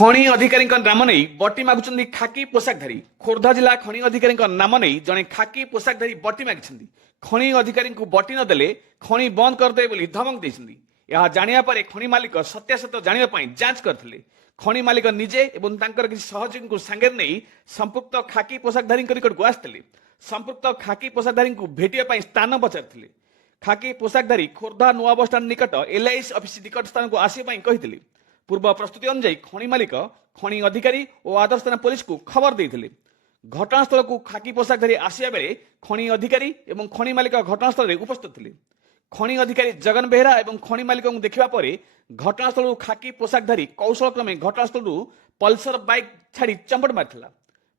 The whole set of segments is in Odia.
ଖଣି ଅଧିକାରୀଙ୍କ ନାମ ନେଇ ବଟି ମାଗୁଛନ୍ତି ଖାକି ପୋଷାକଧାରୀ। ଖୋର୍ଦ୍ଧା ଜିଲ୍ଲା ଖଣି ଅଧିକାରୀଙ୍କ ନାମ ନେଇ ଜଣେ ଖାକି ପୋଷାକଧାରୀ ବଟି ମାଗିଛନ୍ତି। ଖଣି ଅଧିକାରୀଙ୍କୁ ବଟି ନଦେଲେ ଖଣି ବନ୍ଦ କରିଦେବେ ବୋଲି ଧମକ ଦେଇଛନ୍ତି। ଏହା ଜାଣିବା ପରେ ଖଣି ମାଲିକ ସତ୍ୟାସତ୍ୟ ଜାଣିବା ପାଇଁ ଯାଞ୍ଚ କରିଥିଲେ। ଖଣି ମାଲିକ ନିଜେ ଏବଂ ତାଙ୍କର କିଛି ସହଯୋଗୀଙ୍କୁ ସାଙ୍ଗରେ ନେଇ ସମ୍ପୃକ୍ତ ଖାକି ପୋଷାକଧାରୀଙ୍କ ନିକଟକୁ ଆସିଥିଲେ। ସମ୍ପୃକ୍ତ ଖାକି ପୋଷାକଧାରୀଙ୍କୁ ଭେଟିବା ପାଇଁ ସ୍ଥାନ ପଚାରିଥିଲେ। ଖାକି ପୋଷାକଧାରୀ ଖୋର୍ଦ୍ଧା ନୂଆ ବସଷ୍ଟାଣ୍ଡ ନିକଟ ଏଲ୍ଆଇସି ଅଫିସ ନିକଟ ସ୍ଥାନକୁ ଆସିବା ପାଇଁ କହିଥିଲେ। ପୂର୍ବ ପ୍ରସ୍ତୁତି ଅନୁଯାୟୀ ଖଣି ମାଲିକ ଖଣି ଅଧିକାରୀ ଓ ଆଦର୍ଶ ଥାନା ପୁଲିସକୁ ଖବର ଦେଇଥିଲେ। ଘଟଣାସ୍ଥଳକୁ ଖାକି ପୋଷାକଧାରୀ ଆସିବା ବେଳେ ଖଣି ଅଧିକାରୀ ଏବଂ ଖଣି ମାଲିକ ଘଟଣାସ୍ଥଳରେ ଉପସ୍ଥିତ ଥିଲେ। ଖଣି ଅଧିକାରୀ ଜଗନ ବେହେରା ଏବଂ ଖଣି ମାଲିକଙ୍କୁ ଦେଖିବା ପରେ ଘଟଣାସ୍ଥଳରୁ ଖାକି ପୋଷାକଧାରୀ କୌଶଳ କ୍ରମେ ଘଟଣାସ୍ଥଳରୁ ପଲ୍ସର ବାଇକ୍ ଛାଡ଼ି ଚମ୍ପଟ ମାରିଥିଲା।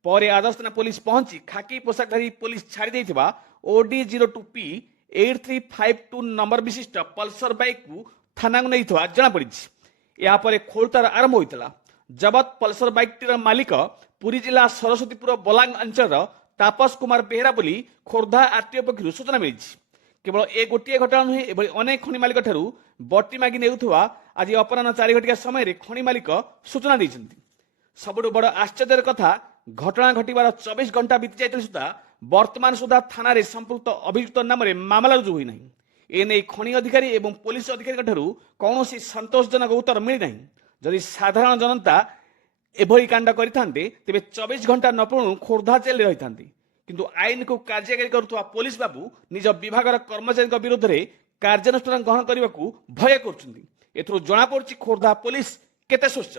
ପରେ ଆଦର୍ଶ ଥାନା ପୁଲିସ ପହଞ୍ଚି ଖାକି ପୋଷାକଧାରୀ ପୁଲିସ ଛାଡ଼ି ଦେଇଥିବା OD02P 8352 ନମ୍ବର ବିଶିଷ୍ଟ ପଲ୍ସର ବାଇକ୍କୁ ଥାନାକୁ ନେଇଥିବା ଜଣାପଡ଼ିଛି। ଏହାପରେ ଖୋଳତାର ଆରମ୍ଭ ହୋଇଥିଲା। ଜବତ ପଲ୍ସର ବାଇକ୍ଟିର ମାଲିକ ପୁରୀ ଜିଲ୍ଲା ସରସ୍ୱତୀପୁର ବଲାଙ୍ଗ ଅଞ୍ଚଳର ତାପସ କୁମାର ବେହେରା ବୋଲି ଖୋର୍ଦ୍ଧା ଆରଟିଓ ପକ୍ଷରୁ ସୂଚନା ମିଳିଛି। କେବଳ ଏ ଗୋଟିଏ ଘଟଣା ନୁହେଁ, ଏଭଳି ଅନେକ ଖଣି ମାଲିକ ଠାରୁ ବଟି ମାଗି ନେଉଥିବା ଆଜି ଅପରାହ୍ନ 4 ଘଟିକା ସମୟରେ ଖଣି ମାଲିକ ସୂଚନା ଦେଇଛନ୍ତି। ସବୁଠୁ ବଡ଼ ଆଶ୍ଚର୍ଯ୍ୟର କଥା, ଘଟଣା ଘଟିବାର 24 ଘଣ୍ଟା ବିତି ଯାଇଥିଲେ ସୁଦ୍ଧା ବର୍ତ୍ତମାନ ସୁଦ୍ଧା ଥାନାରେ ସମ୍ପୃକ୍ତ ଅଭିଯୁକ୍ତ ନାମରେ ମାମଲା ରୁଜୁ ହୋଇନାହିଁ। ଏନେଇ ଖଣି ଅଧିକାରୀ ଏବଂ ପୋଲିସ ଅଧିକାରୀଙ୍କ ଠାରୁ କୌଣସି ସନ୍ତୋଷଜନକ ଉତ୍ତର ମିଳିନାହିଁ। ଯଦି ସାଧାରଣ ଜନତା ଏଭଳି କାଣ୍ଡ କରିଥାନ୍ତେ ତେବେ 24 ଘଣ୍ଟା ନ ପୂର୍ବରୁ ଖୋର୍ଦ୍ଧା ଜେଲରେ ରହିଥାନ୍ତେ। କିନ୍ତୁ ଆଇନକୁ କାର୍ଯ୍ୟକାରୀ କରୁଥିବା ପୋଲିସ ବାବୁ ନିଜ ବିଭାଗର କର୍ମଚାରୀଙ୍କ ବିରୋଧରେ କାର୍ଯ୍ୟାନୁଷ୍ଠାନ ଗ୍ରହଣ କରିବାକୁ ଭୟ କରୁଛନ୍ତି। ଏଥିରୁ ଜଣାପଡ଼ୁଛି ଖୋର୍ଦ୍ଧା ପୋଲିସ କେତେ ସ୍ୱଚ୍ଛ।